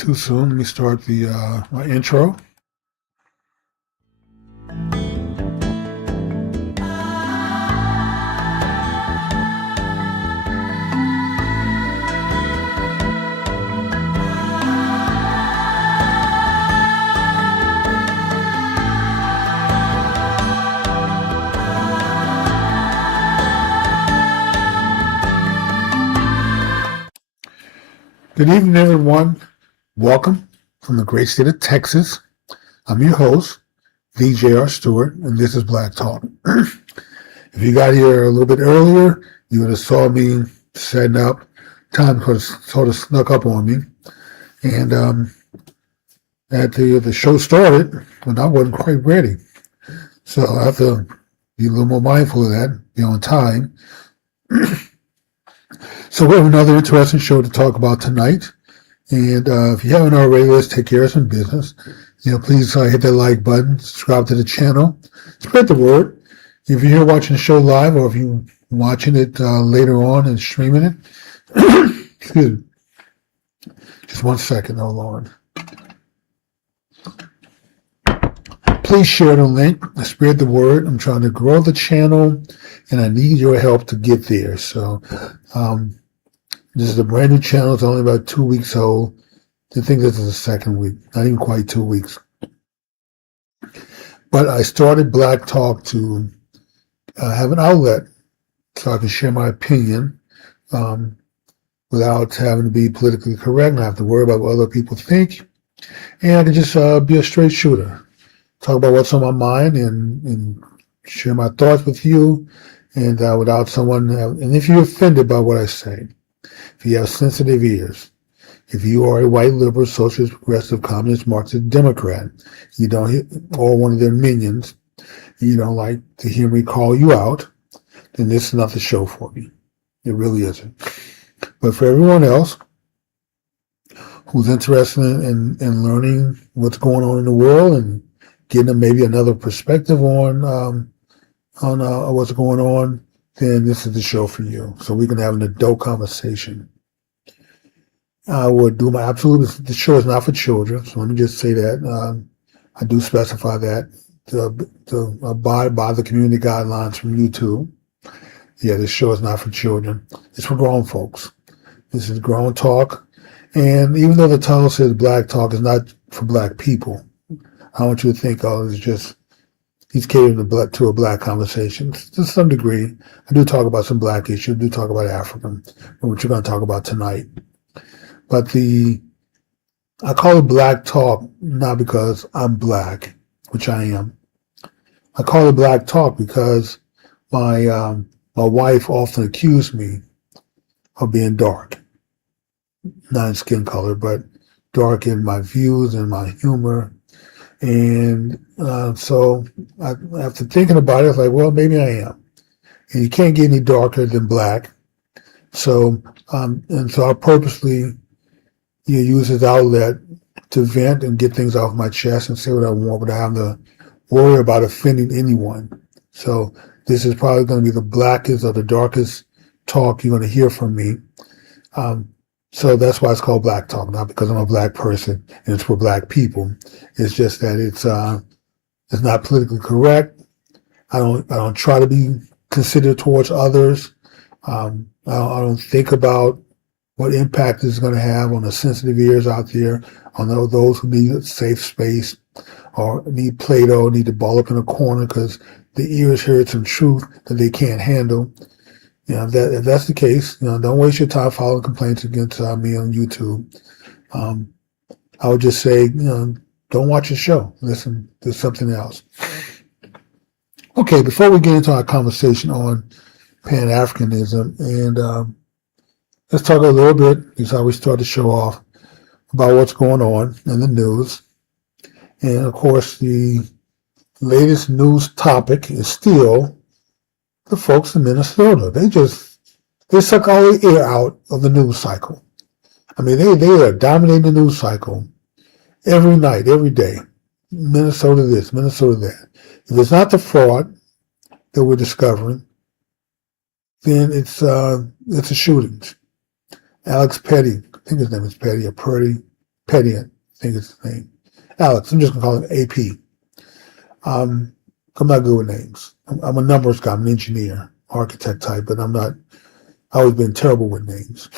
too soon. Let me start the my intro. Good evening, everyone. Welcome from the great state of Texas. I'm your host, VJR Stewart, and this is Black Talk. If you got here a little bit earlier, you would have saw me setting up. Time sort of snuck up on me. And at the show started, when I wasn't quite ready. So I have to be a little more mindful of that, be on time. So we have another interesting show to talk about tonight. And if you haven't already, let's take care of some business. Please hit that like button, subscribe to the channel, spread the word. If you're here watching the show live or if you're watching it later on and streaming it, excuse me. Just 1 second, hold on. Please share the link, spread the word. I'm trying to grow the channel and I need your help to get there. So this is a brand new channel. It's only about 2 weeks old. I think this is the second week, not even quite 2 weeks. But I started Black Talk to have an outlet so I can share my opinion without having to be politically correct, not have to worry about what other people think. And I can just be a straight shooter, talk about what's on my mind and share my thoughts with you and without someone, and if you're offended by what I say, if you have sensitive ears, if you are a white liberal, socialist, progressive, communist, Marxist, Democrat, you don't, or one of their minions, you don't like to hear me call you out, then this is not the show for you. It really isn't. But for everyone else who's interested in learning what's going on in the world and getting maybe another perspective on what's going on, then this is the show for you. So we can have an adult conversation. I would do my absolute. The show is not for children, so let me just say that. I do specify that to abide by the community guidelines from YouTube. Yeah, this show is not for children. It's for grown folks. This is grown talk. And even though the title says Black Talk, is not for black people. I want you to think, it's just, he's catering to a black conversation. To some degree, I do talk about some black issues, I do talk about African, which we're going to talk about tonight. But I call it Black Talk not because I'm black, which I am. I call it Black Talk because my wife often accused me of being dark, not in skin color, but dark in my views and my humor. And so after thinking about it, I was like, well, maybe I am. And you can't get any darker than black. So I purposely use this outlet to vent and get things off my chest and say what I want without having to worry about offending anyone. So this is probably going to be the blackest or the darkest talk you're going to hear from me. So that's why it's called Black Talk, not because I'm a black person and it's for black people. It's just that it's not politically correct. I don't try to be considerate towards others. I don't think about what impact it's going to have on the sensitive ears out there, on those who need a safe space or need Play-Doh, need to ball up in a corner because the ears heard some truth that they can't handle. If that's the case, don't waste your time filing complaints against me on YouTube. I would just say, don't watch the show. Listen to something else. Okay, before we get into our conversation on Pan-Africanism, and let's talk a little bit, this is how we start the show off, about what's going on in the news. And of course, the latest news topic is still the folks in Minnesota. They suck all the air out of the news cycle. I mean, they are dominating the news cycle every night, every day. Minnesota this, Minnesota that. If it's not the fraud that we're discovering, then it's a shooting. Alex Petty, I think his name is Petty or Purdy, Petty, I think it's his name. Alex, I'm just going to call him AP. I'm not good with names. I'm a numbers guy. I'm an engineer, architect type, but I've always been terrible with names.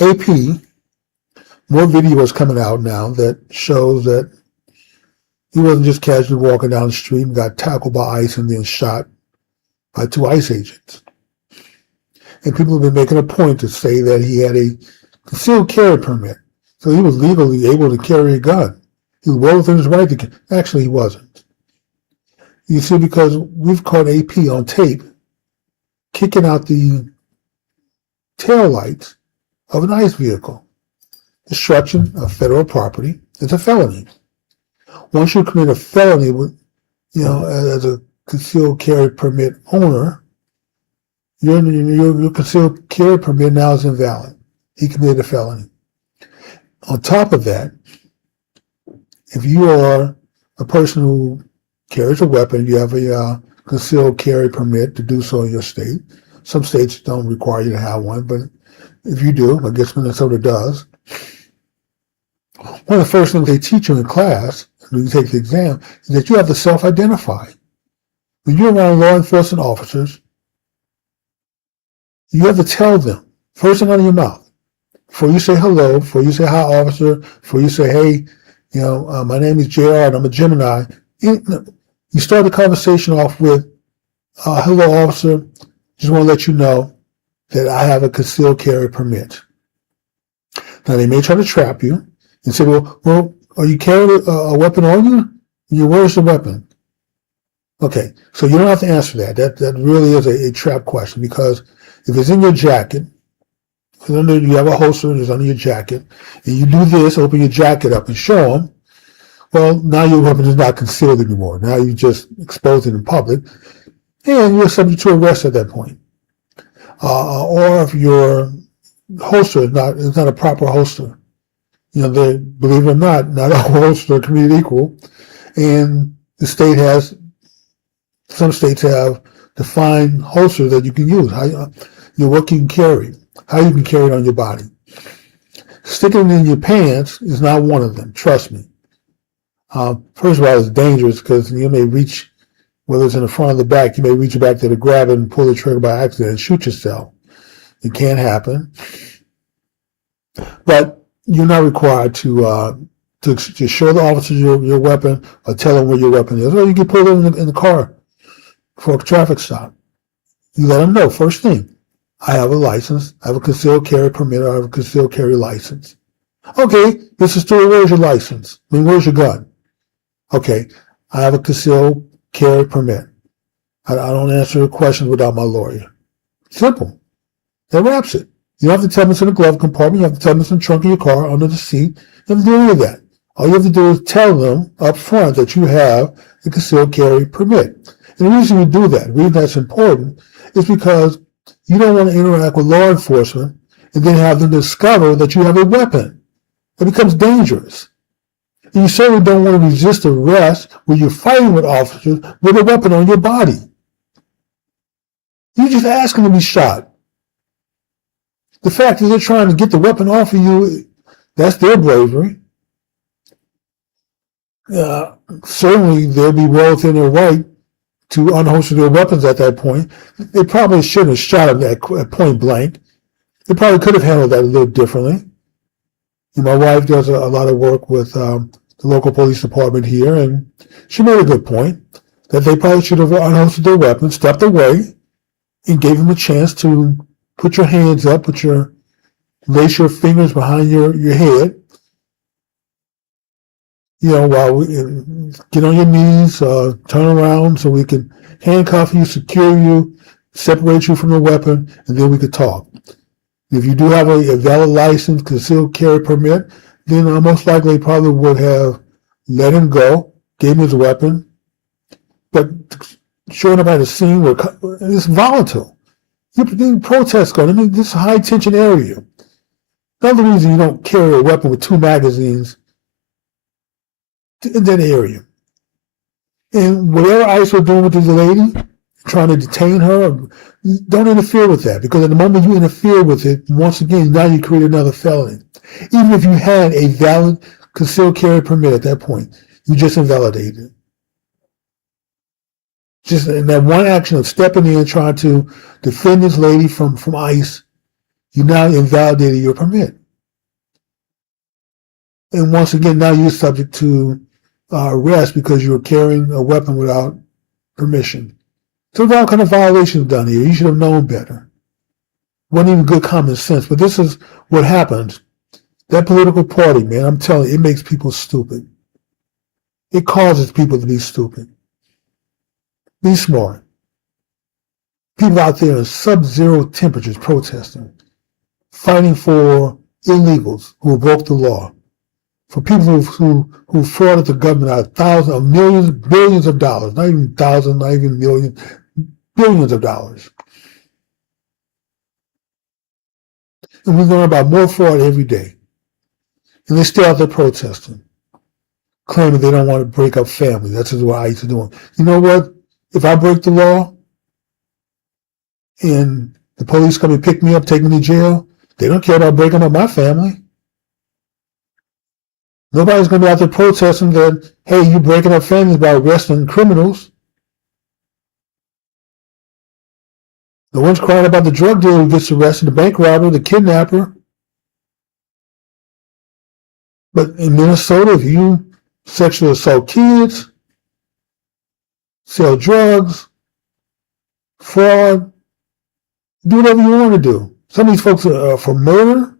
AP, more video is coming out now that shows that he wasn't just casually walking down the street and got tackled by ICE and then shot by 2 ICE agents. And people have been making a point to say that he had a concealed carry permit. So he was legally able to carry a gun. He was well within his right to. Actually, he wasn't. You see, because we've caught AP on tape kicking out the tail lights of an ICE vehicle. Destruction of federal property is a felony. Once you commit a felony, as a concealed carry permit owner, your concealed carry permit now is invalid. He committed a felony. On top of that, if you are a person who carries a weapon, you have a concealed carry permit to do so in your state. Some states don't require you to have one, but if you do, I guess Minnesota does. One of the first things they teach you in class, when you take the exam, is that you have to self-identify. When you're around law enforcement officers, you have to tell them, first thing out of your mouth, before you say hello, before you say hi, officer, before you say, hey, my name is JR and I'm a Gemini, you start the conversation off with, hello, officer, just want to let you know that I have a concealed carry permit. Now, they may try to trap you and say, well, are you carrying a weapon on you? Where's the weapon? Okay, so you don't have to answer that. That really is a trap question, because if it's in your jacket, you have a holster and it's under your jacket, and you do this, open your jacket up and show them, well, now your weapon is not concealed anymore. Now you just expose it in public, and you're subject to arrest at that point. Or if your holster is not a proper holster. Believe it or not all holsters are created equal, and some states have defined holsters that you can use. What you can carry, how you can carry it on your body. Sticking it in your pants is not one of them, trust me. First of all, it's dangerous because you may reach, whether it's in the front or the back, you may reach back there to grab it and pull the trigger by accident and shoot yourself. It can happen. But you're not required to show the officers your weapon or tell them where your weapon is. Or you can pull it in the car for a traffic stop. You let them know, first thing, I have a license, I have a concealed carry permit, or I have a concealed carry license. Okay, Mr. Stewart, where's your license? Where's your gun? Okay, I have a concealed carry permit. I don't answer questions without my lawyer. Simple. That wraps it. You don't have to tell them it's in the glove compartment. You have to tell them it's in the trunk of your car, under the seat. You have to do any of that. All you have to do is tell them up front that you have a concealed carry permit. And the reason we do that, the reason that's important, is because you don't want to interact with law enforcement and then have them discover that you have a weapon. It becomes dangerous. And you certainly don't want to resist arrest where you're fighting with officers with a weapon on your body. You're just asking to be shot. The fact that they're trying to get the weapon off of you, that's their bravery. Certainly, they'll be well within their right to unholster their weapons at that point. They probably shouldn't have shot him at point blank. They probably could have handled that a little differently. And my wife does a lot of work with the local police department here, and she made a good point that they probably should have unholstered their weapons, stepped away, and gave them a chance to put your hands up, lace your fingers behind your head, while we get on your knees, turn around so we can handcuff you, secure you, separate you from the weapon, and then we could talk. If you do have a valid license, concealed carry permit, then most likely probably would have let him go, gave him his weapon, but showing up at a scene where it's volatile. You protests going. This is a high tension area. Another reason you don't carry a weapon with 2 magazines in that area. And whatever ICE were doing with this lady, trying to detain her. Don't interfere with that, because at the moment you interfere with it, once again, now you create another felony. Even if you had a valid concealed carry permit at that point, you just invalidated it. Just in that one action of stepping in, trying to defend this lady from ICE, you now invalidated your permit. And once again, now you're subject to arrest because you were carrying a weapon without permission. So there's all kind of violations done here. You should have known better. Wasn't even good common sense. But this is what happens. That political party, man, I'm telling you, it makes people stupid. It causes people to be stupid. Be smart. People out there in sub-zero temperatures protesting, fighting for illegals who broke the law, for people who frauded the government out of thousands of millions, billions of dollars, not even thousands, not even millions, billions of dollars. And we learn about more fraud every day. And they're still out there protesting, claiming they don't want to break up families. That's just what ICE is doing. You know what? If I break the law and the police come and pick me up, take me to jail, they don't care about breaking up my family. Nobody's going to be out there protesting that, hey, you're breaking up families by arresting criminals. No one's crying about the drug dealer who gets arrested, the bank robber, the kidnapper. But in Minnesota, if you sexually assault kids, sell drugs, fraud, do whatever you want to do. Some of these folks are for murder,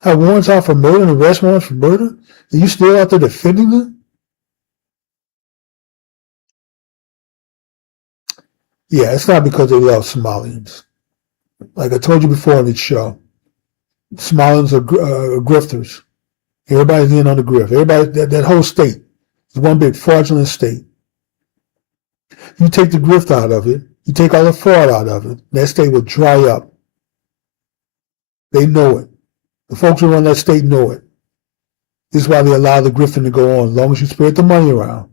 have warrants out for murder and arrest warrants for murder, and you still out there defending them? Yeah, it's not because they love Somalians. Like I told you before on this show, Somalians are grifters. Everybody's in on the grift. Everybody, that whole state is one big fraudulent state. You take the grift out of it, you take all the fraud out of it, that state will dry up. They know it. The folks who run that state know it. This is why they allow the grifting to go on, as long as you spread the money around.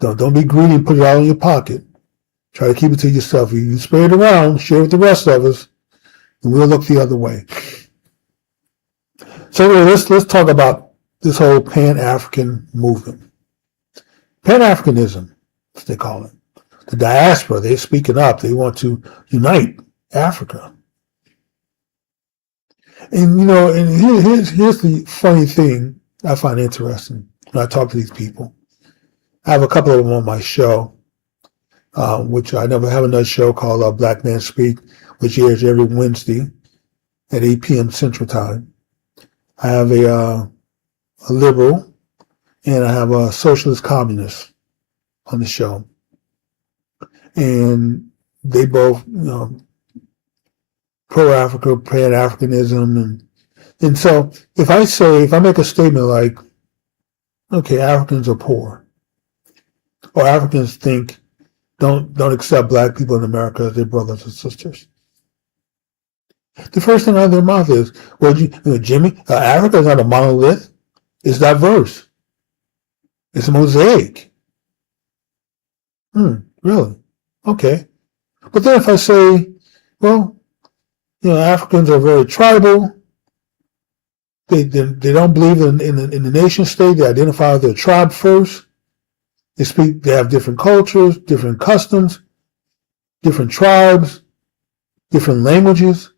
Don't be greedy and put it all in your pocket. Try to keep it to yourself. You spread it around, share it with the rest of us, and we'll look the other way. So anyway, let's talk about this whole Pan-African movement. Pan-Africanism, as they call it. The diaspora, they're speaking up. They want to unite Africa. And, you know, and here's the funny thing I find interesting when I talk to these people. I have a couple of them on my show, which I never have another show called Black Man Speak, which airs every Wednesday at 8 p.m. Central Time. I have a liberal and I have a socialist communist on the show. And they both, you know, pro-Africa, Pan-Africanism. And so if I make a statement like, okay, Africans are poor, or Africans don't accept black people in America as their brothers and sisters, the first thing out of their mouth is, well, Jimmy, Africa is not a monolith. It's diverse. It's a mosaic. Really? Okay. But then if I say, well, you know, Africans are very tribal. They don't believe in the nation state. They identify with their tribe first. They have different cultures, different customs, different tribes, different languages.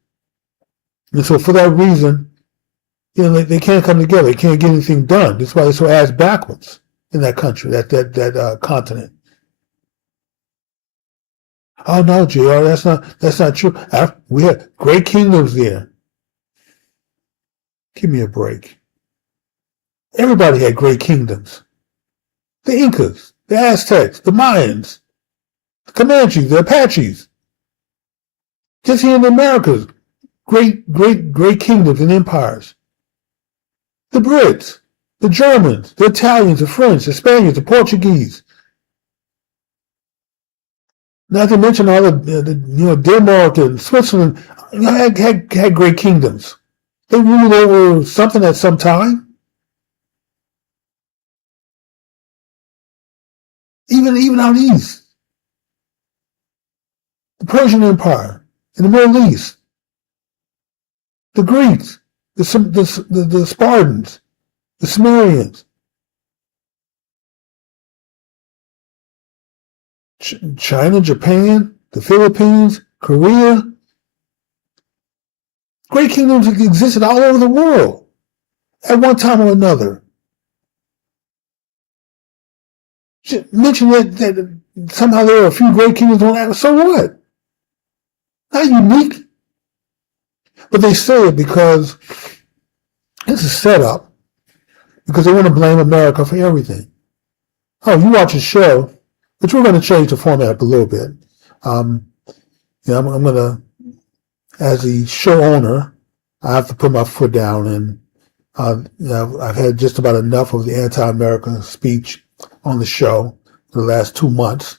And so for that reason, you know, they can't come together. They can't get anything done. That's why they're so ass backwards in that country, that continent. Oh no, JR, that's not true. We had great kingdoms there. Give me a break. Everybody had great kingdoms. The Incas, the Aztecs, the Mayans, the Comanches, the Apaches. Just here in the Americas, great kingdoms and empires. The Brits, the Germans, the Italians, the French, the Spaniards, the Portuguese. Not to mention all the Denmark and Switzerland had great kingdoms. They ruled over something at some time. Even out east. the Persian Empire, in the Middle East, the Greeks, the Spartans, the Sumerians, China, Japan, the Philippines, Korea. Great kingdoms existed all over the world at one time or another. Mention that somehow there are a few great kingdoms on that. So what? Not unique. But they say it because it's a setup, because they want to blame America for everything. Oh, you watch a show, which we're going to change the format a little bit. I'm going to, as the show owner, I have to put my foot down, and I've had just about enough of the anti-American speech on the show for the last 2 months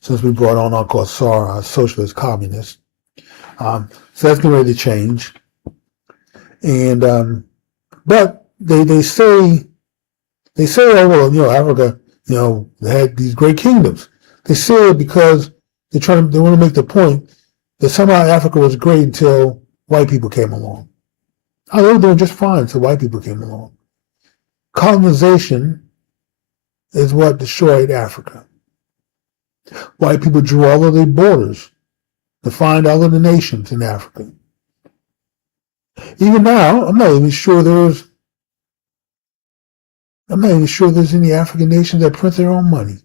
since we brought on Uncle Asar, a socialist communist. So that's getting ready to change. And but they say, oh well, Africa, they had these great kingdoms. They say it because they want to make the point that somehow Africa was great until white people came along. Oh, they were doing just fine until white people came along. Colonization is what destroyed Africa. White people drew all of their borders, defined all of the nations in Africa. Even now, I'm not even sure there's any African nations that print their own money.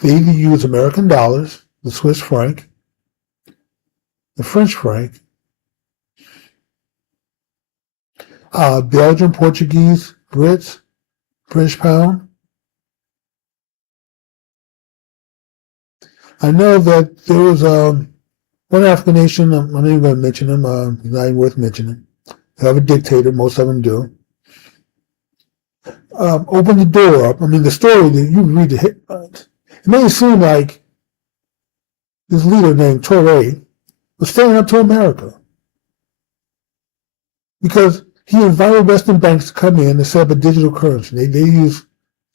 They either use American dollars, the Swiss franc, the French franc, Belgian, Portuguese, Brits, British pound. I know that there was one African nation, I'm not even going to mention them, it's not even worth mentioning. They have a dictator, most of them do. Open the door up. I mean, the story that you read the hit, it made it seem like this leader named Toure was standing up to America because he invited Western banks to come in and set up a digital currency. They use,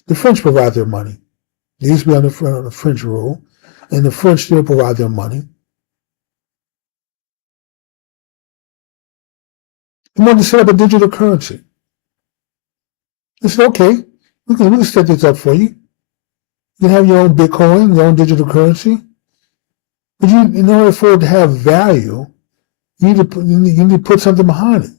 the French provide their money. They used to be under French rule, and the French still provide their money. He wanted to set up a digital currency. They said, okay, we can set this up for you. You can have your own Bitcoin, your own digital currency. But in order for it to have value, you need to put something behind it.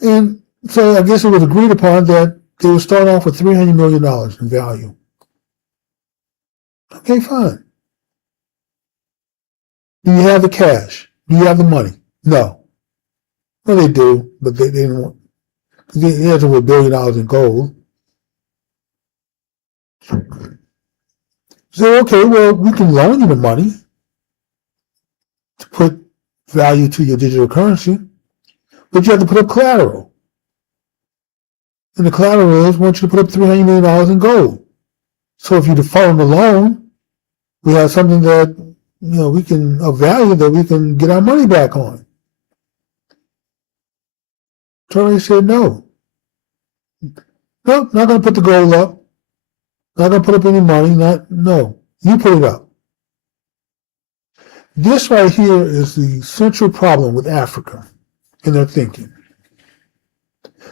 And so I guess it was agreed upon that they would start off with $300 million in value. Okay, fine. Do you have the cash? Do you have the money? No. Well, they do, but they didn't want. He has over $1 billion in gold. So, okay, well, we can loan you the money to put value to your digital currency, but you have to put up collateral. And the collateral is, we want you to put up $300 million in gold. So if you default on the loan, we have something that, we can, of value that we can get our money back on. Tory said no. Nope, not going to put the gold up. Not going to put up any money. No. You put it up. This right here is the central problem with Africa in their thinking.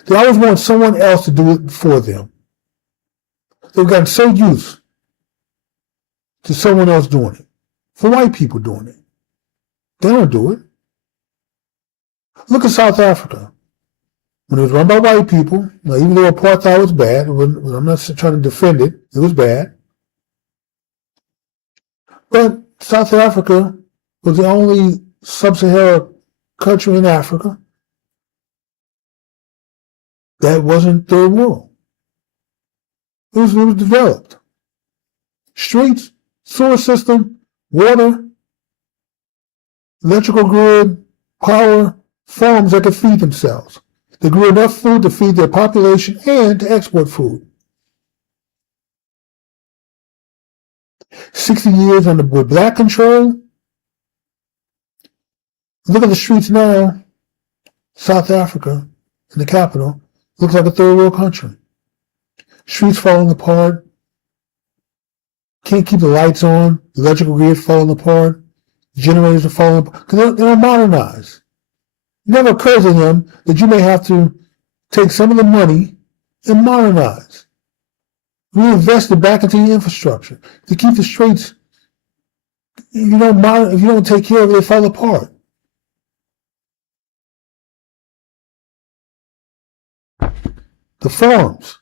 They always want someone else to do it for them. They've gotten so used to someone else doing it, for white people doing it. They don't do it. Look at South Africa. When it was run by white people, even though apartheid was bad, I'm not trying to defend it, it was bad. But South Africa was the only sub-Saharan country in Africa that wasn't third world. It was developed. Streets, sewer system, water, electrical grid, power, farms that could feed themselves. They grew enough food to feed their population and to export food. 60 years with black control. Look at the streets now. South Africa, in the capital, looks like a third world country. Streets falling apart. can't keep the lights on, the electrical grid falling apart, generators are falling apart, because they don't modernize. It never occurs to them that you may have to take some of the money and modernize. Reinvest it back into the infrastructure to keep the streets. If you don't take care of it, they fall apart. The farms.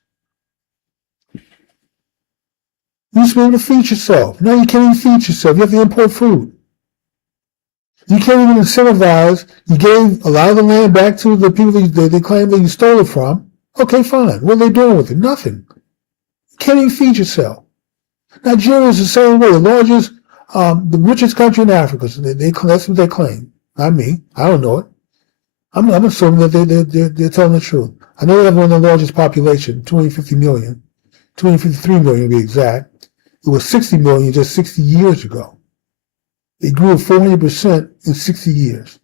You used to be able to feed yourself. Now you can't even feed yourself. You have to import food. You can't even incentivize. You gave a lot of the land back to the people that they claim that you stole it from. Okay, fine. What are they doing with it? Nothing. You can't even feed yourself. Nigeria is the same way. The largest, the richest country in Africa. So that's what they claim. Not me. I don't know it. I'm assuming that they're telling the truth. I know they have one of the largest population, 250 million, 253 million to be exact. It was 60 million just 60 years ago. It grew 400% in 60 years.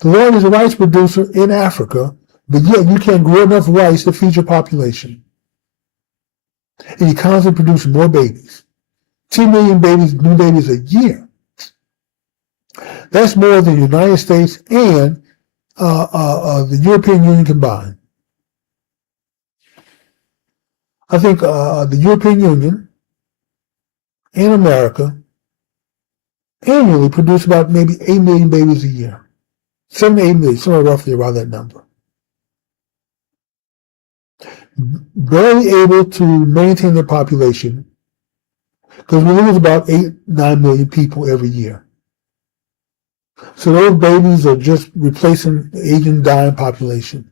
The largest rice producer in Africa, but yet you can't grow enough rice to feed your population. And you constantly produce more babies. 10 million babies, new babies a year. That's more than the United States and the European Union combined. I think the European Union and America annually produce about maybe 8 million babies a year. 7 to 8 million, somewhere roughly around that number. Barely able to maintain their population because we lose about 8, 9 million people every year. So those babies are just replacing the aging, dying population.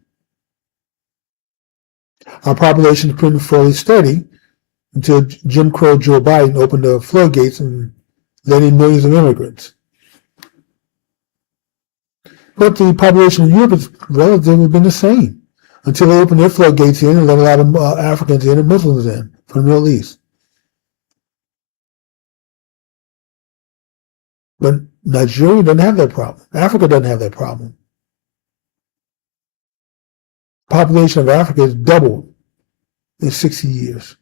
Our population is pretty fairly steady until Jim Crow Joe Biden opened the floodgates and let in millions of immigrants. But the population of Europe has relatively been the same until they opened their floodgates in and let a lot of Africans in and Muslims in from the Middle East. But Nigeria doesn't have that problem. Africa doesn't have that problem. Population of Africa has doubled in 60 years.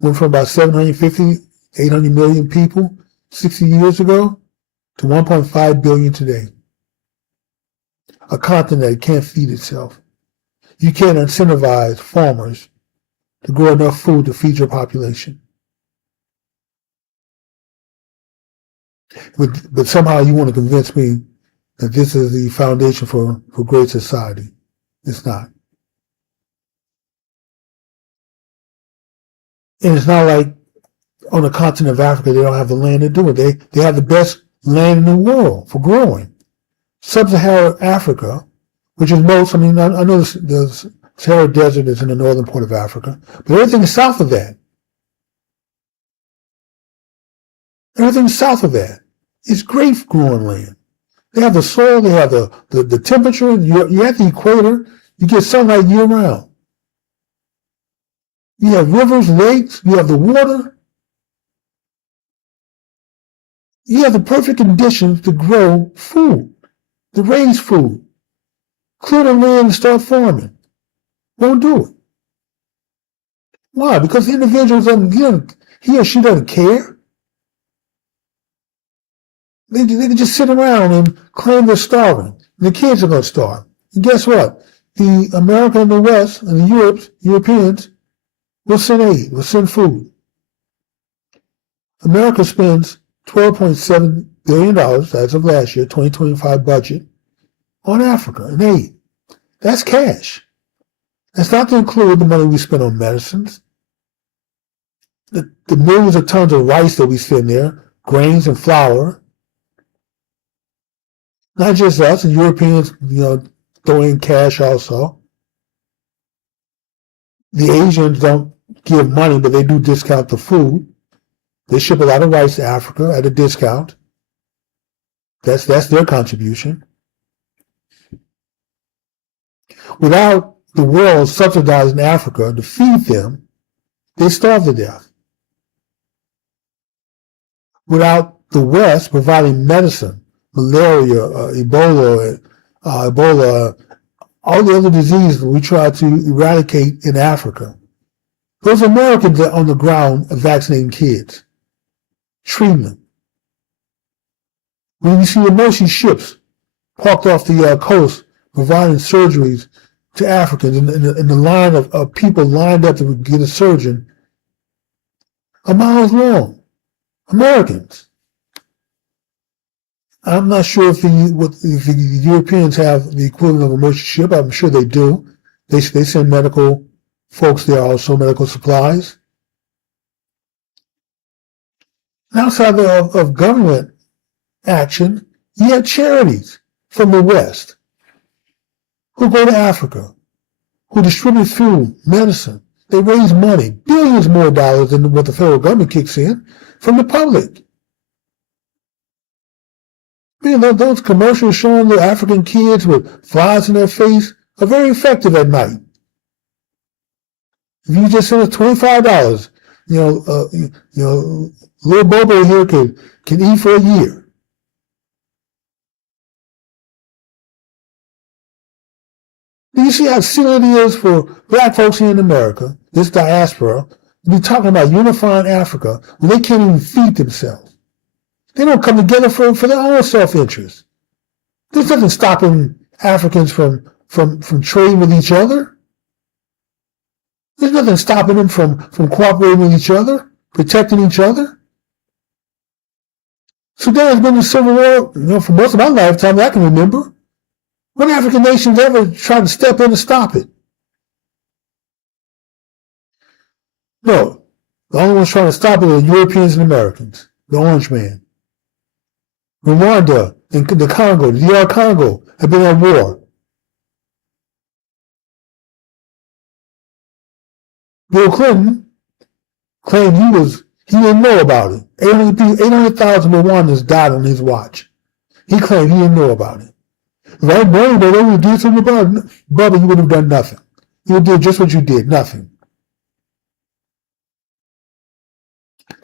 Went from about 750, 800 million people 60 years ago to 1.5 billion today. A continent that can't feed itself. You can't incentivize farmers to grow enough food to feed your population. But somehow you want to convince me that this is the foundation for great society. It's not. And it's not like on the continent of Africa they don't have the land to do it. They have the best land in the world for growing. Sub-Saharan Africa, which is most, I know the Sahara Desert is in the northern part of Africa, but everything south of that, is great growing land. They have the soil, they have the temperature, you're at the equator, you get sunlight year round. You have rivers, lakes, you have the water. You have the perfect conditions to grow food, to raise food. Clear the land and start farming. Won't do it. Why? Because the individual he or she doesn't care. They can just sit around and claim they're starving. The kids are going to starve. And guess what? The America and the West and the Europeans will send aid, will send food. America spends $12.7 billion as of last year, 2025 budget, on Africa in aid. That's cash. That's not to include the money we spend on medicines, the millions of tons of rice that we send there, grains and flour. Not just us, and Europeans, throw in cash also. The Asians don't give money, but they do discount the food. They ship a lot of rice to Africa at a discount. That's their contribution. Without the world subsidizing Africa to feed them, they starve to death. Without the West providing medicine, malaria, Ebola, all the other diseases we try to eradicate in Africa. Those Americans that are on the ground vaccinating kids, treating them. When you see the mercy ships parked off the coast providing surgeries to Africans in the line of people lined up to get a surgeon, a miles long, Americans. I'm not sure if the Europeans have the equivalent of a mercy ship. I'm sure they do. They send medical folks there, also medical supplies. And outside of government action, you have charities from the West who go to Africa, who distribute food, medicine. They raise money, billions more dollars than what the federal government kicks in from the public. Those commercials showing the African kids with flies in their face are very effective at night. If you just send us $25, little Bobo here can eat for a year. Do you see how silly it is for black folks here in America, this diaspora, to be talking about unifying Africa when they can't even feed themselves? They don't come together for their own self-interest. There's nothing stopping Africans from trading with each other. There's nothing stopping them from cooperating with each other, protecting each other. Sudan has been in civil war, for most of my lifetime that I can remember. What African nations ever tried to step in to stop it? No. The only ones trying to stop it are Europeans and Americans. The Orange Man. Rwanda and the Congo, the DR Congo, have been at war. Bill Clinton claimed he didn't know about it. 800,000 Rwandans died on his watch. He claimed he didn't know about it. If I knew that they would do something about it, brother, you would have done nothing. You would do just what you did, nothing.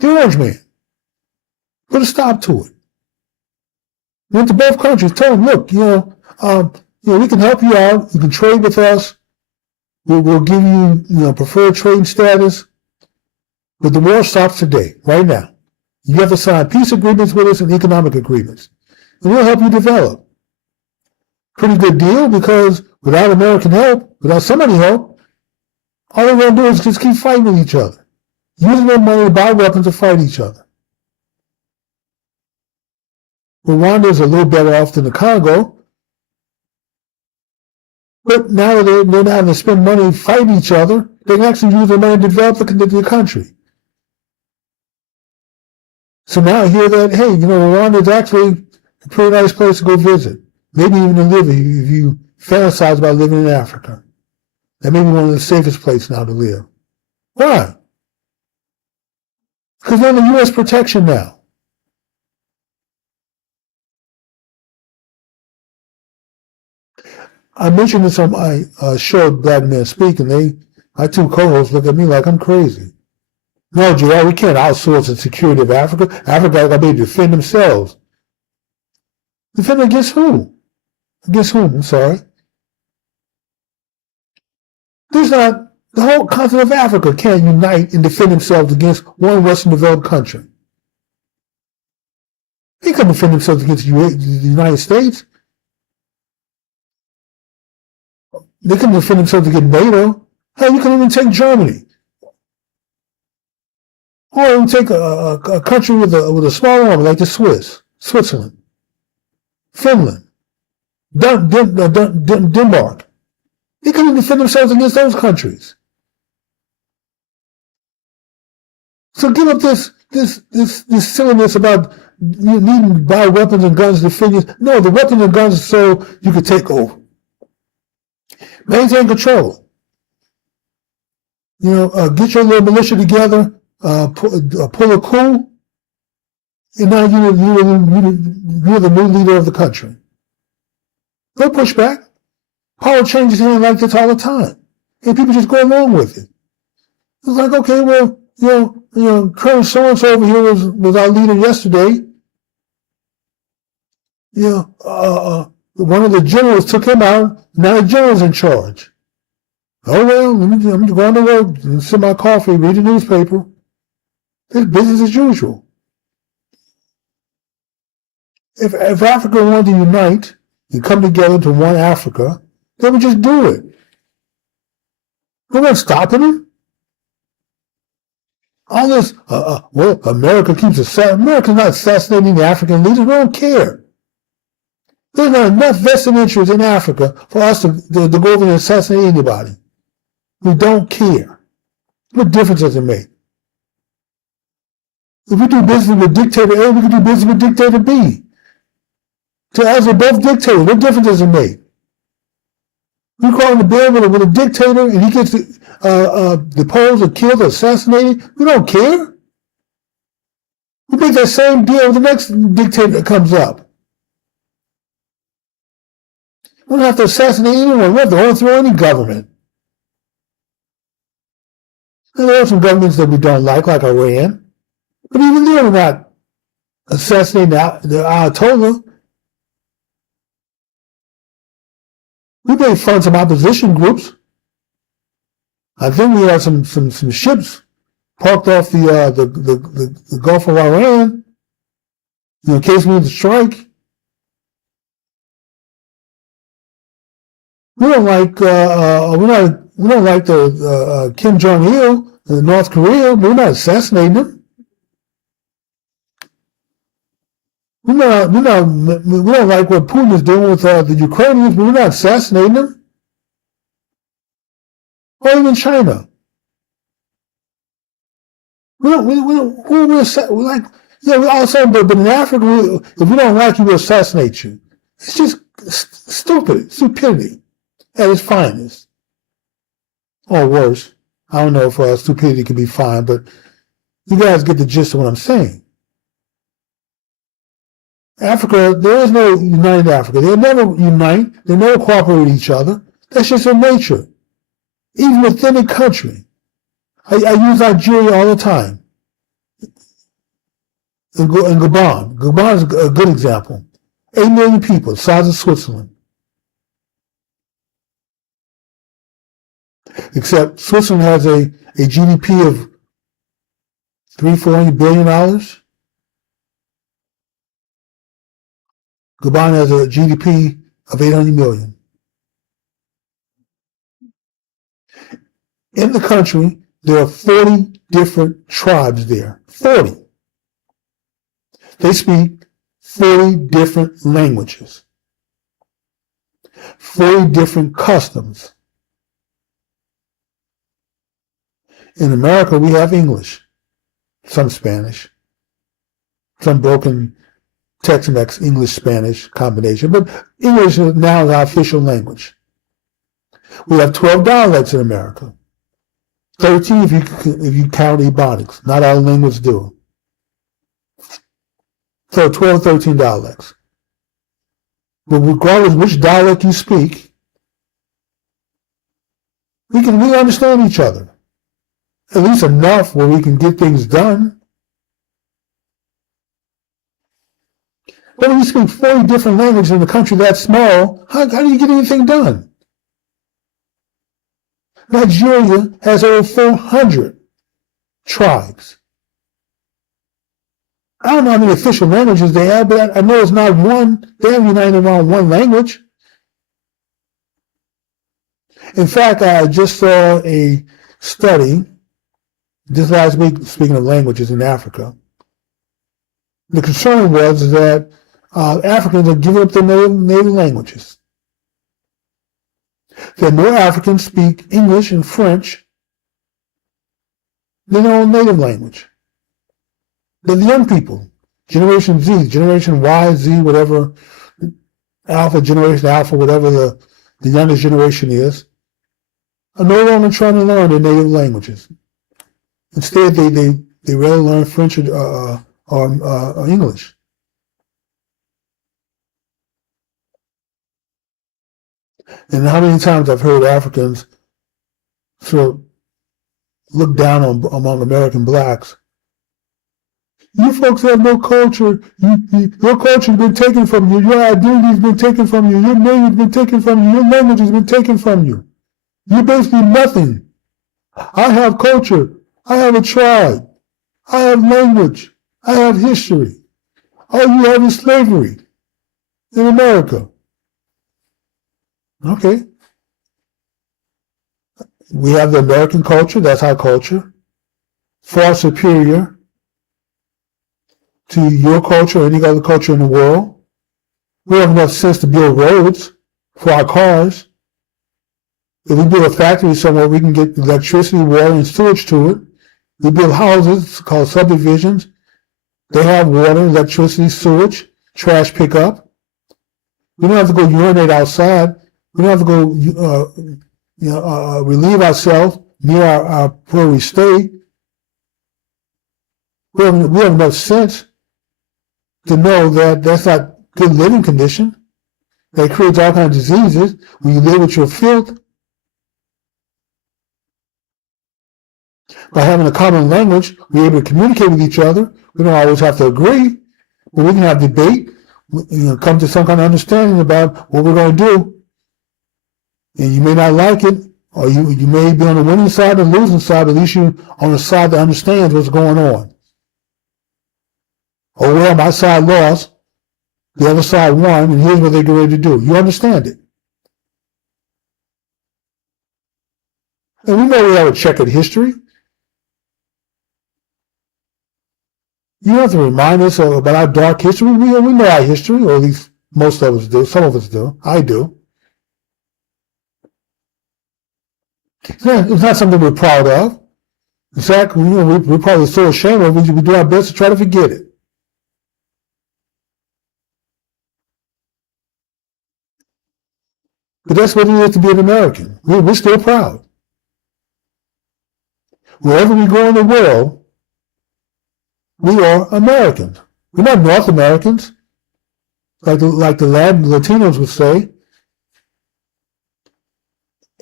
The Orange Man put a stop to it. Went to both countries, told them, look, we can help you out. You can trade with us. We'll give you, preferred trading status. But the war stops today, right now. You have to sign peace agreements with us and economic agreements. And we'll help you develop. Pretty good deal, because without American help, without somebody's help, all they're going to do is just keep fighting with each other. Using their money to buy weapons to fight each other. Rwanda is a little better off than the Congo. But now they're not having to spend money fighting each other. They can actually use their money to develop the country. So now I hear that, hey, Rwanda is actually a pretty nice place to go visit. Maybe even to live if you fantasize about living in Africa. That may be one of the safest places now to live. Why? Because they're under U.S. protection now. I mentioned this on my show, Black Men Speak, and my two co-hosts look at me like I'm crazy. No, JR, we can't outsource the security of Africa. Africa got to be able to defend themselves. Defend against who? Against whom? I'm sorry. The whole continent of Africa can't unite and defend themselves against one Western developed country. They can't defend themselves against the United States. They couldn't defend themselves against NATO. Hell, you couldn't even take Germany. Or even take a country with a small army like Switzerland, Finland, Denmark. They couldn't defend themselves against those countries. So give up this silliness about you needing to buy weapons and guns to defend you. No, the weapons and guns are so you could take over. Maintain control. Get your little militia together, pull a coup, and now you're the new leader of the country. Don't push back. Power changes hands like this all the time, and people just go along with it. It's like, okay, well, Colonel so-and-so over here was our leader yesterday. One of the generals took him out. Now the general's in charge. Oh well, I'm going to work and sip my coffee, read the newspaper. It's business as usual. If Africa wanted to unite and come together into one Africa, they would just do it. No one's stopping them. All this, well, America keeps America's not assassinating the African leaders. We don't care. There's not enough vested interest in Africa for us to go over and assassinate anybody. We don't care. What difference does it make? If we do business with dictator A, we can do business with dictator B. To us, we're both dictators. What difference does it make? We call him the bear with a dictator and he gets deposed or killed or assassinated. We don't care. We make that same deal with the next dictator that comes up. We don't have to assassinate anyone. We don't have to overthrow any government. And there are some governments that we don't like Iran. But even there, we're not assassinating the Ayatollah. We may fund some opposition groups. I think we have some ships parked off the Gulf of Iran, in case we need to strike. We don't like we don't like the Kim Jong-il, North Korea. We're not assassinating them. We don't like what Putin is doing with the Ukrainians, but we're not assassinating them. Or even China. We're like, yeah, we're all saying, but in Africa, if we don't like you, we'll assassinate you. It's just stupidity at its finest. Or worse. I don't know if stupidity can be fine, but you guys get the gist of what I'm saying. Africa, there is no united Africa. They'll never unite. They never cooperate with each other. That's just their nature. Even within a country. I use Nigeria all the time. And Gabon. Gabon is a good example. 8 million people, the size of Switzerland. Except Switzerland has a GDP of $300-400 billion. Gabon has a GDP of 800 million. In the country, there are 40 different tribes there. 40. They speak 40 different languages. 40 different customs. In America, we have English, some Spanish, some broken Tex-Mex, English, Spanish combination, but English now is our official language. We have 12 dialects in America. 13 if you count Ebonics. Not all languages do. So 12, 13 dialects. But regardless of which dialect you speak, we understand each other. At least enough where we can get things done. But if you speak 40 different languages in a country that small, how do you get anything done? Nigeria has over 400 tribes. I don't know how many official languages they have, but I know it's not one. They haven't united around one language. In fact, I just saw a study this last week, speaking of languages in Africa. The concern was that Africans are giving up their native languages. That more Africans speak English and French than their own native language. That the young people, Generation Z, Generation Y, Z, whatever, Generation Alpha, whatever the youngest generation is, are no longer trying to learn their native languages. Instead, they rather learn French or English. And how many times I've heard Africans sort of look down on among American blacks You folks have no culture. Your culture has been taken from you. Your identity has been taken from you. Your name has been taken from you. Your language has been taken from you. You're basically nothing. I have culture. I have a tribe. I have language. I have history. All you have is slavery in America. Okay. We have the American culture. That's our culture. Far superior to your culture or any other culture in the world. We have enough sense to build roads for our cars. If we build a factory somewhere, we can get electricity, water, and sewage to it. We build houses called subdivisions. They have water, electricity, sewage, trash pickup. We don't have to go urinate outside. We don't have to go relieve ourselves near where we stay. We have enough sense to know that that's not good living condition. That creates all kinds of diseases when you live with your filth. By having a common language, we're able to communicate with each other. We don't always have to agree, but we can have debate, come to some kind of understanding about what we're going to do. And you may not like it, or you may be on the winning side or the losing side, but at least you're on the side that understands what's going on. Oh, well, my side lost, the other side won, and here's what they get ready to do. You understand it. And we know we have a checkered history. You don't have to remind us about our dark history. We know our history, or at least most of us do. Some of us do. I do. It's not something we're proud of. In fact, we're probably so ashamed of it, we do our best to try to forget it. But that's what it is to be an American. We're still proud. Wherever we go in the world, we are Americans. We're not North Americans, like the Latinos would say.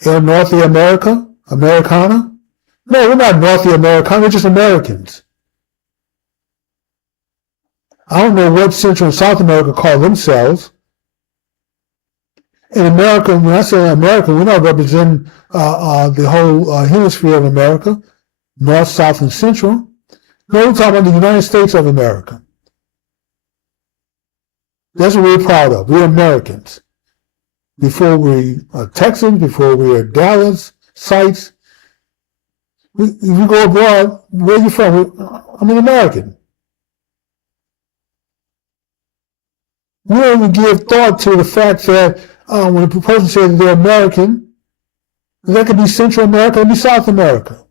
El Norte America, Americana. No, we're not North Americana, we're just Americans. I don't know what Central and South America call themselves. In America, when I say America, we're not representing the whole hemisphere of America, North, South, and Central. No, we're talking about the United States of America. That's what we're proud of. We're Americans. Before we are Texans, before we are Dallas, sites, if you go abroad, where are you from? I'm an American. We don't even give thought to the fact that when a person says that they're American, that could be Central America, it could be South America.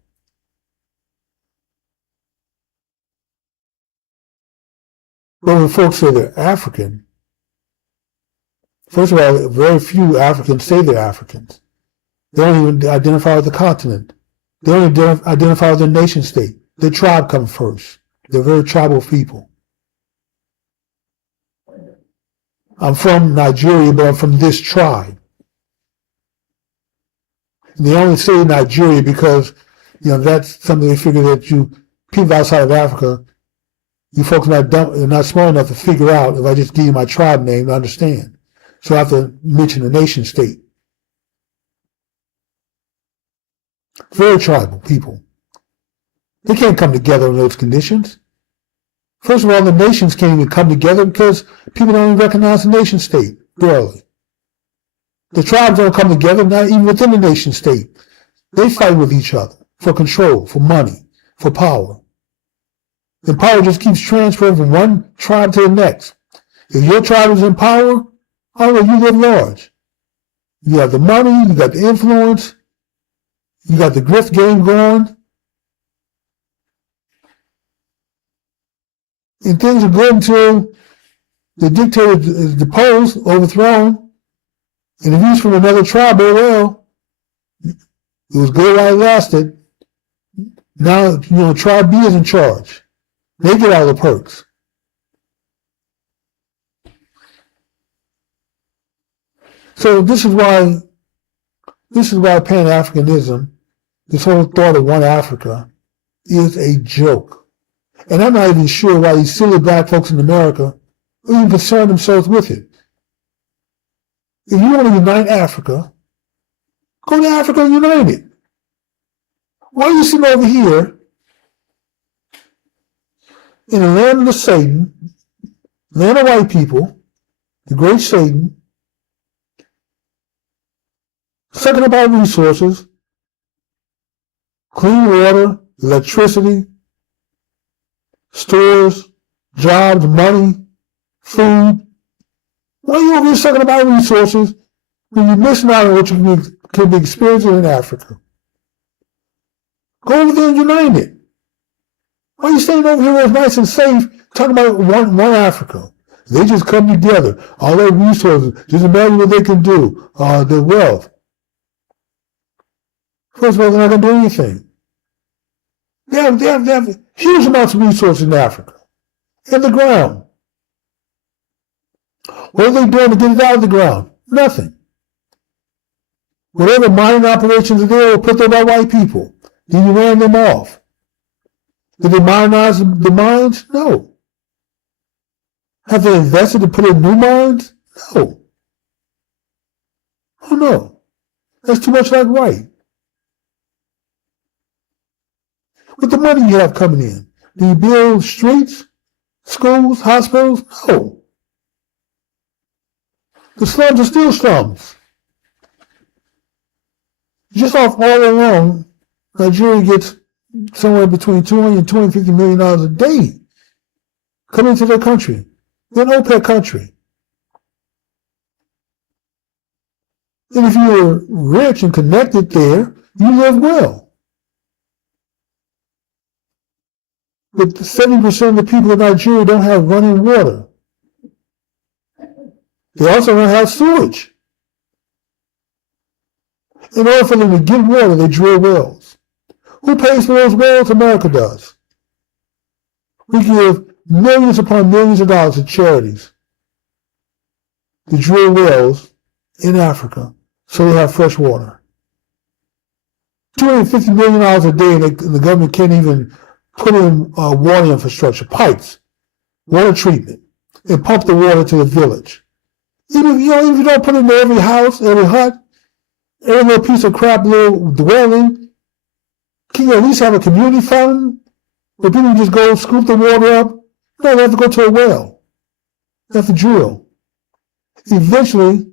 But when folks say they're African, first of all, very few Africans say they're Africans. They don't even identify with the continent. They don't identify with their nation state. Their tribe comes first. They're very tribal people. I'm from Nigeria, but I'm from this tribe. And they only say Nigeria because, that's something they figure that people outside of Africa, you folks are not smart enough to figure out if I just give you my tribe name to understand. So I have to mention the nation state. Very tribal people. They can't come together in those conditions. First of all, the nations can't even come together because people don't even recognize the nation state, barely. The tribes don't come together, not even within the nation state. They fight with each other for control, for money, for power. And power just keeps transferring from one tribe to the next. If your tribe is in power, you live large. You have the money, you got the influence, you got the grift game going. And things are good until the dictator is deposed, overthrown, and if he's from another tribe, well, it was good while it lasted. Now, tribe B is in charge. They get all the perks. So this is why Pan-Africanism, this whole thought of one Africa, is a joke. And I'm not even sure why these silly black folks in America even concern themselves with it. If you want to unite Africa, go to Africa and unite it. Why are you sitting over here in the land of the Satan, land of white people, the great Satan, sucking up our resources, clean water, electricity, stores, jobs, money, food? Why are you over here sucking up our resources when you're missing out on what you can be experiencing in Africa? Go over there and unite it. Why are you staying over here where it's nice and safe, talking about one Africa? They just come together, all their resources, just imagine what they can do, their wealth. First of all, they're not going to do anything. They have huge amounts of resources in Africa, in the ground. What are they doing to get it out of the ground? Nothing. Whatever mining operations are there were put there by white people. Then you ran them off. Did they modernize the mines? No. Have they invested to put in new mines? No. Oh no. That's too much like white. With the money you have coming in, do you build streets, schools, hospitals? No. The slums are still slums. Just off all along, Nigeria gets somewhere between $200 and $250 million a day coming into their country. They're an OPEC country. And if you're rich and connected there, you live well. But 70% of the people in Nigeria don't have running water. They also don't have sewage. In order for them to get water, they drill wells. Who pays for those wells? America does. We give millions upon millions of dollars to charities to drill wells in Africa so they have fresh water. $250 million a day, and the government can't even put in water infrastructure, pipes, water treatment, and pump the water to the village. Even if you don't put it in every house, every hut, every little piece of crap little dwelling, can you at least have a community fountain where people just go scoop the water up? No, they have to go to a well. They have to drill. Eventually,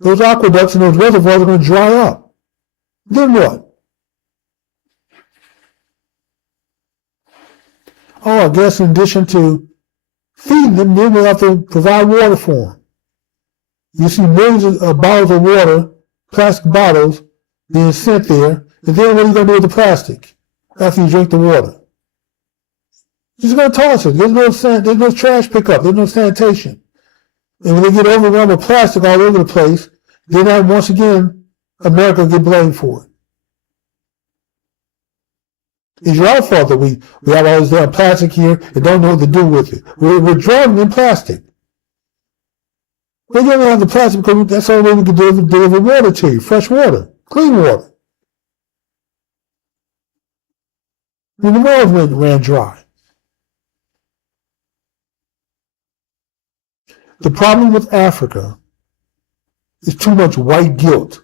those aqueducts and those reservoirs are going to dry up. Then what? Oh, I guess in addition to feeding them, then we have to provide water for them. You see millions of bottles of water, plastic bottles, being sent there, and then what are you going to do with the plastic after you drink the water? You're just going to toss it. There's no trash pickup. There's no sanitation. And when they get overrun with plastic all over the place, then once again, America will get blamed for it. It's your fault that we have all this damn plastic here and don't know what to do with it. We're drowning in plastic. We're going to have the plastic because that's the only way we can deliver water to you, fresh water, clean water. When the wells ran dry. The problem with Africa is too much white guilt.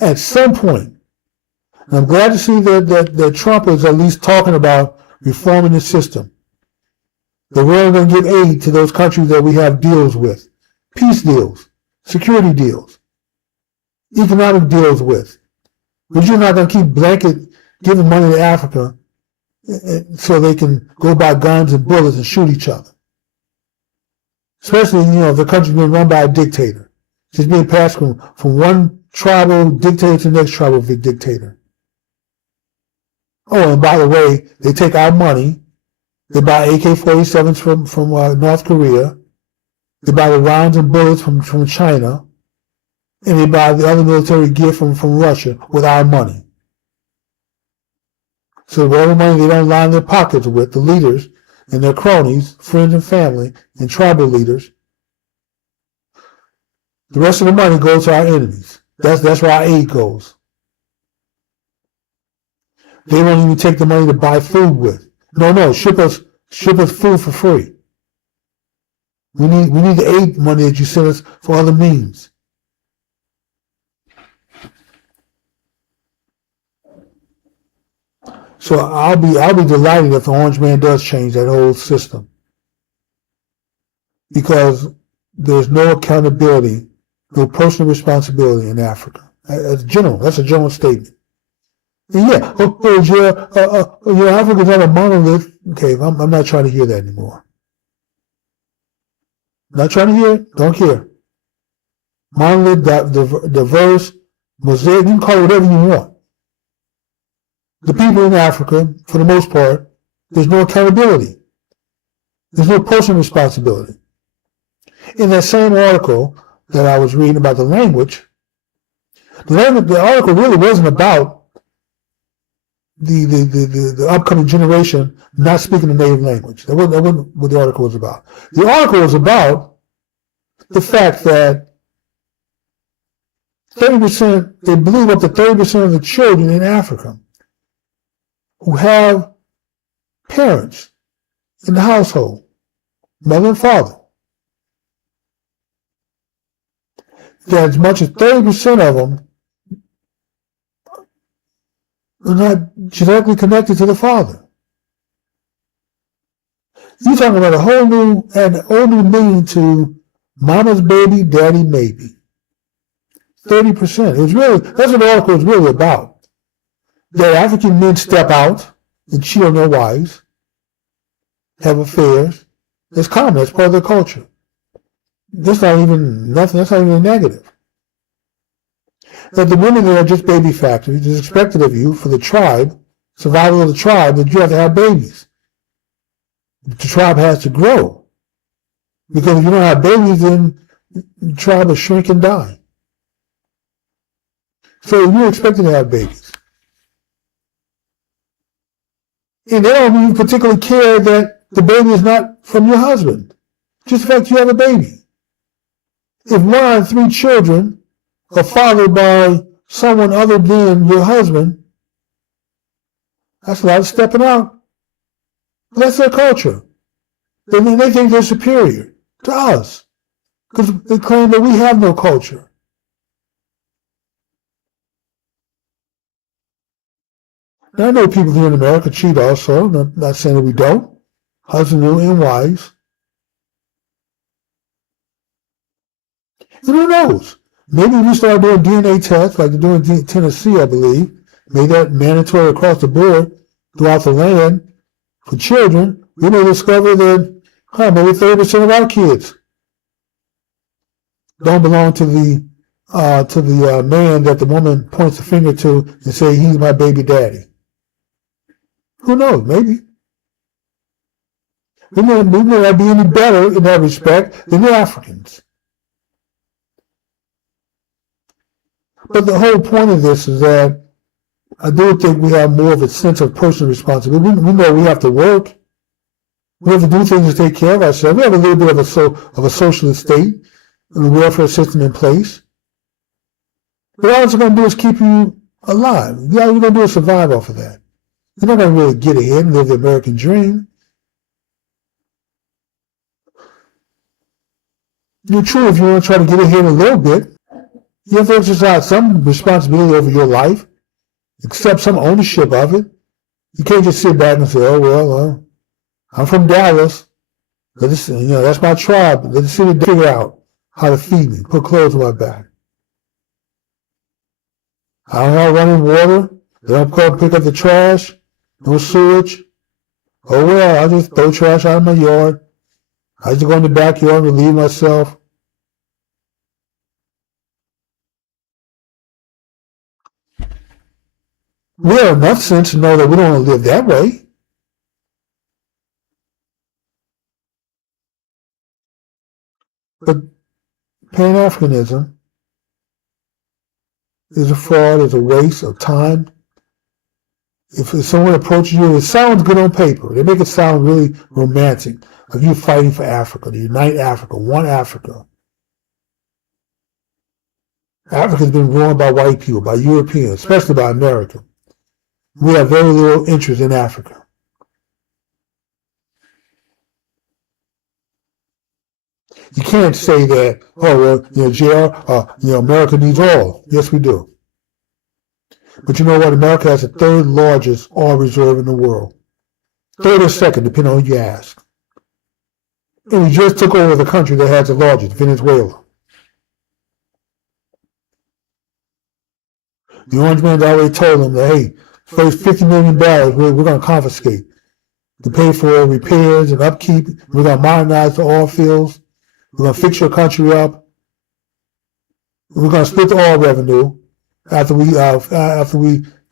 At some point, and I'm glad to see that Trump is at least talking about reforming the system. That we're going to give aid to those countries that we have deals with. Peace deals, security deals, economic deals with. But you're not going to keep blanket giving money to Africa so they can go buy guns and bullets and shoot each other. Especially, if the country's being run by a dictator. Just being passed from one tribal dictator to the next tribal dictator. Oh, and by the way, they take our money. They buy AK-47s from North Korea. They buy the rounds and bullets from China. And they buy the other military gear from Russia with our money. So whatever money they don't line their pockets with, the leaders and their cronies, friends and family, and tribal leaders, the rest of the money goes to our enemies. That's where our aid goes. They won't even take the money to buy food with. No, ship us food for free. We need the aid money that you send us for other means. So I'll be delighted if the Orange Man does change that whole system, because there's no accountability, no personal responsibility in Africa. That's a general statement. And yeah, Africa's not a monolith. Okay, I'm not trying to hear that anymore. Not trying to hear it. Don't care. Monolith, diverse, mosaic. You can call it whatever you want. The people in Africa, for the most part, there's no accountability. There's no personal responsibility. In that same article that I was reading about the language, the article really wasn't about the upcoming generation not speaking the native language. That wasn't what the article was about. The article was about the fact that 30%, they believe up to 30% of the children in Africa who have parents in the household, mother and father, that as much as 30% of them are not genetically connected to the father. You're talking about a whole new meaning to mama's baby, daddy maybe. 30%. That's what the article is really about. That African men step out and cheat on their wives, have affairs. That's common. That's part of their culture. That's not even a negative. That the women that are just baby factories, it's expected of you for the tribe, survival of the tribe, that you have to have babies. The tribe has to grow. Because if you don't have babies, then the tribe will shrink and die. So you're expected to have babies. And they don't even particularly care that the baby is not from your husband. Just the fact you have a baby. If 1 out of 3 children are fathered by someone other than your husband, that's a lot of stepping out. But that's their culture. They think they're superior to us because they claim that we have no culture. Now, I know people here in America cheat also. Not saying that we don't. Husbands and wives. And who knows? Maybe we start doing DNA tests like they're doing in Tennessee, I believe. Made that mandatory across the board throughout the land for children. We may discover that maybe 30% of our kids don't belong to the man that the woman points the finger to and say he's my baby daddy. Who knows? Maybe. We may not be any better in that respect than the Africans. But the whole point of this is that I do think we have more of a sense of personal responsibility. We know we have to work. We have to do things to take care of ourselves. We have a little bit of a socialist state and a welfare system in place. But all it's going to do is keep you alive. All you're going to do is survive off of that. You're not going to really get ahead and live the American dream. You're true if you want to try to get ahead a little bit. You have to exercise some responsibility over your life, accept some ownership of it. You can't just sit back and say, oh, well, I'm from Dallas. That's my tribe. Let the city figure out how to feed me, put clothes on my back. I don't have running water. They don't come pick up the trash. No sewage. Oh, well, I'll just throw trash out of my yard. I just go in the backyard and relieve myself. We have enough sense to know that we don't want to live that way. But Pan-Africanism is a fraud, is a waste of time. If someone approaches you, it sounds good on paper. They make it sound really romantic, of you fighting for Africa, to unite Africa, one Africa. Africa's been ruined by white people, by Europeans, especially by America. We have very little interest in Africa. You can't say that, oh, well, JR, America needs oil. Yes, we do. But you know what? America has the third largest oil reserve in the world. Third or second, depending on who you ask. And we just took over the country that has the largest, Venezuela. The orange man's already told them that, hey, first 50 million barrels we're going to confiscate to pay for repairs and upkeep. We're going to modernize the oil fields. We're going to fix your country up. We're going to split the oil revenue after we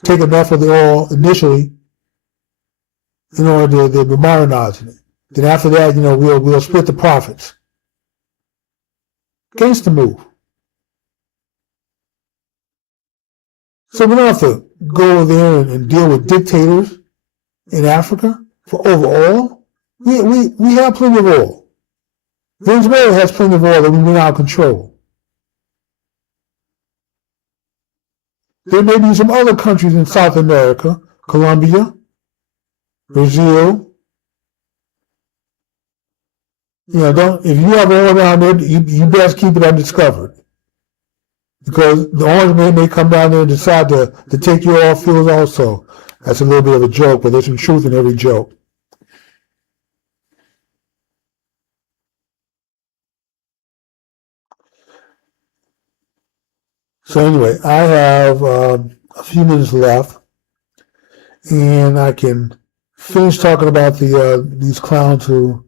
take enough of the oil initially in order to modernize it. Then after that, we'll split the profits. Gangster move. So we don't have to go over there and deal with dictators in Africa for over oil. We have plenty of oil. Venezuela has plenty of oil that we went out of control. There may be some other countries in South America, Colombia, Brazil. If you have oil down there, you best keep it undiscovered. Because the orange man may come down there and decide to take your oil fields also. That's a little bit of a joke, but there's some truth in every joke. So anyway, I have a few minutes left, and I can finish talking about these clowns who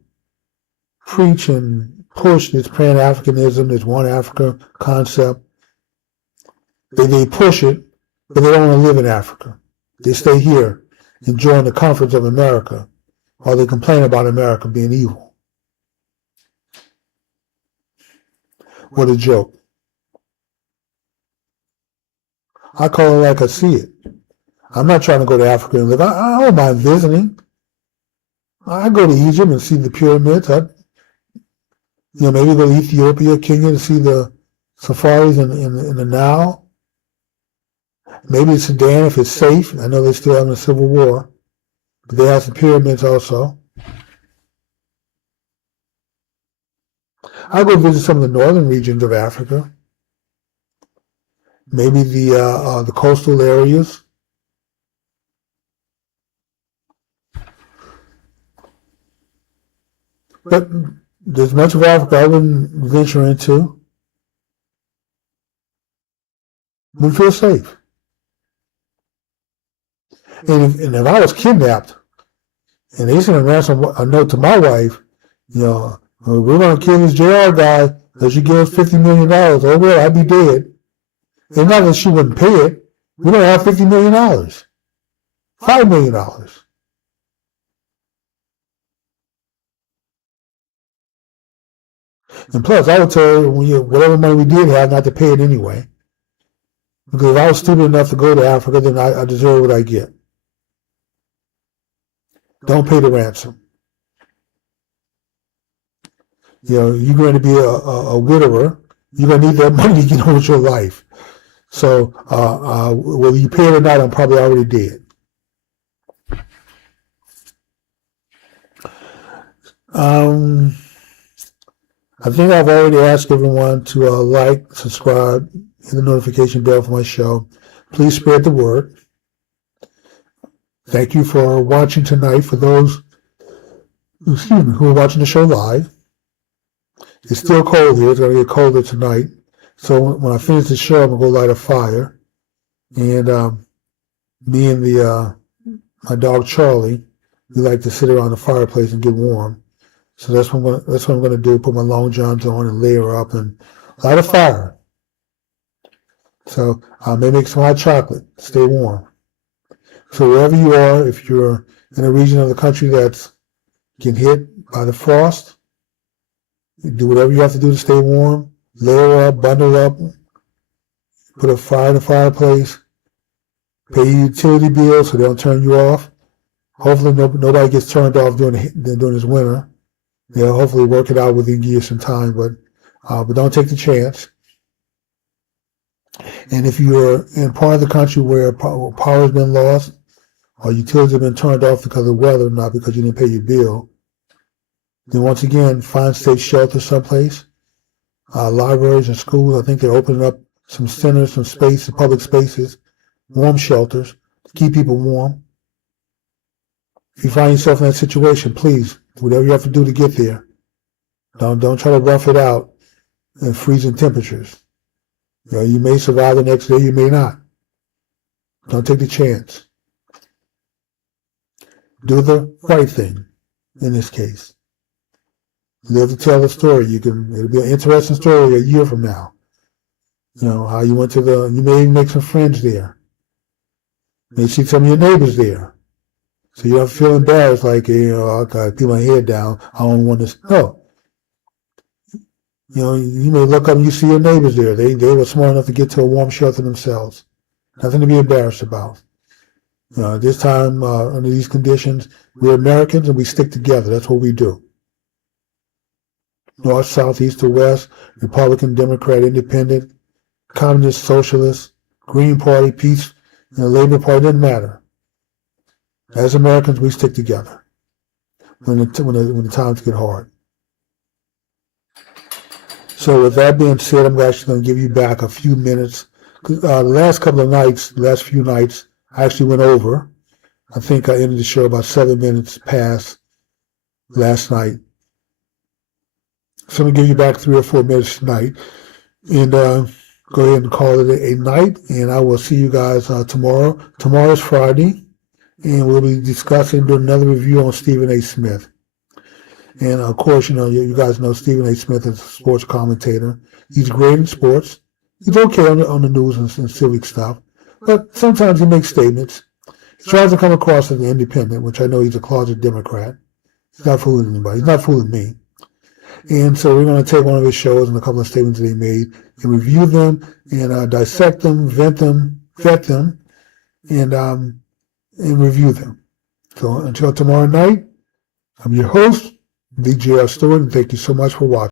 preach and push this Pan-Africanism, this one Africa concept. They push it, but they don't want to live in Africa. They stay here, enjoying the comforts of America, while they complain about America being evil. What a joke. I call it like I see it. I'm not trying to go to Africa and live. I don't mind visiting. I go to Egypt and see the pyramids. Maybe go to Ethiopia, Kenya to see the safaris in the Nile. Maybe Sudan if it's safe. I know they're still having a civil war, but they have some pyramids also. I go visit some of the northern regions of Africa. Maybe the coastal areas. But there's much of Africa I wouldn't venture into. We feel safe. And if I was kidnapped and they sent a note to my wife, we're going to kill this JR guy because you give us $50 million. Oh, well, I'd be dead. And not that she wouldn't pay it. We don't have $50 million. $5 million. And plus, I would tell her whatever money we did have not to pay it anyway. Because if I was stupid enough to go to Africa, then I deserve what I get. Don't pay the ransom. You're going to be a widower. You're going to need that money to get on with your life. So whether you pay it or not, I'm probably already dead. I think I've already asked everyone to like, subscribe, hit the notification bell for my show. Please spread the word. Thank you for watching tonight. For those who are watching the show live, it's still cold here. It's going to get colder tonight. So when I finish the show, I'm going to go light a fire. And me and my dog Charlie, we like to sit around the fireplace and get warm. So that's what I'm going to do. Put my long johns on and layer up and light a fire. So maybe make some hot chocolate. Stay warm. So wherever you are, if you're in a region of the country that's getting hit by the frost, you do whatever you have to do to stay warm. Layer up, bundle up, put a fire in the fireplace, pay your utility bills so they don't turn you off. Hopefully nobody gets turned off during this winter. They'll hopefully work it out within you some time, but don't take the chance. And if you're in part of the country where power has been lost, or utilities have been turned off because of weather, not because you didn't pay your bill, then once again, find safe shelter someplace. Libraries and schools, I think they're opening up some centers, some space, public spaces, warm shelters to keep people warm. If you find yourself in that situation, please, do whatever you have to do to get there. Don't try to rough it out in freezing temperatures. You may survive the next day, you may not. Don't take the chance. Do the right thing in this case. Live to tell the story. It'll be an interesting story a year from now. How you went you may even make some friends there. You may see some of your neighbors there. So you don't feel embarrassed like, I gotta keep my head down. I don't want this. No. You may look up and you see your neighbors there. They were smart enough to get to a warm shelter themselves. Nothing to be embarrassed about. This time, under these conditions, we're Americans and we stick together. That's what we do. North, south, east to west, Republican, Democrat, Independent, Communist, Socialist, Green Party, Peace, Labor Party, doesn't matter. As Americans, we stick together when the times get hard. So with that being said, I'm actually going to give you back a few minutes. The last few nights, I actually went over. I think I ended the show about 7 minutes past last night. So I'm going to give you back 3 or 4 minutes tonight. And go ahead and call it a night. And I will see you guys tomorrow. Tomorrow's Friday. And we'll be doing another review on Stephen A. Smith. And of course, you guys know Stephen A. Smith is a sports commentator. He's great in sports. He's okay on the news and civic stuff. But sometimes he makes statements. He tries to come across as an independent, which I know he's a closet Democrat. He's not fooling anybody. He's not fooling me. And so we're going to take one of his shows and a couple of statements that he made and review them and dissect them, vet them, and review them. So until tomorrow night, I'm your host, DJ Stewart, and thank you so much for watching.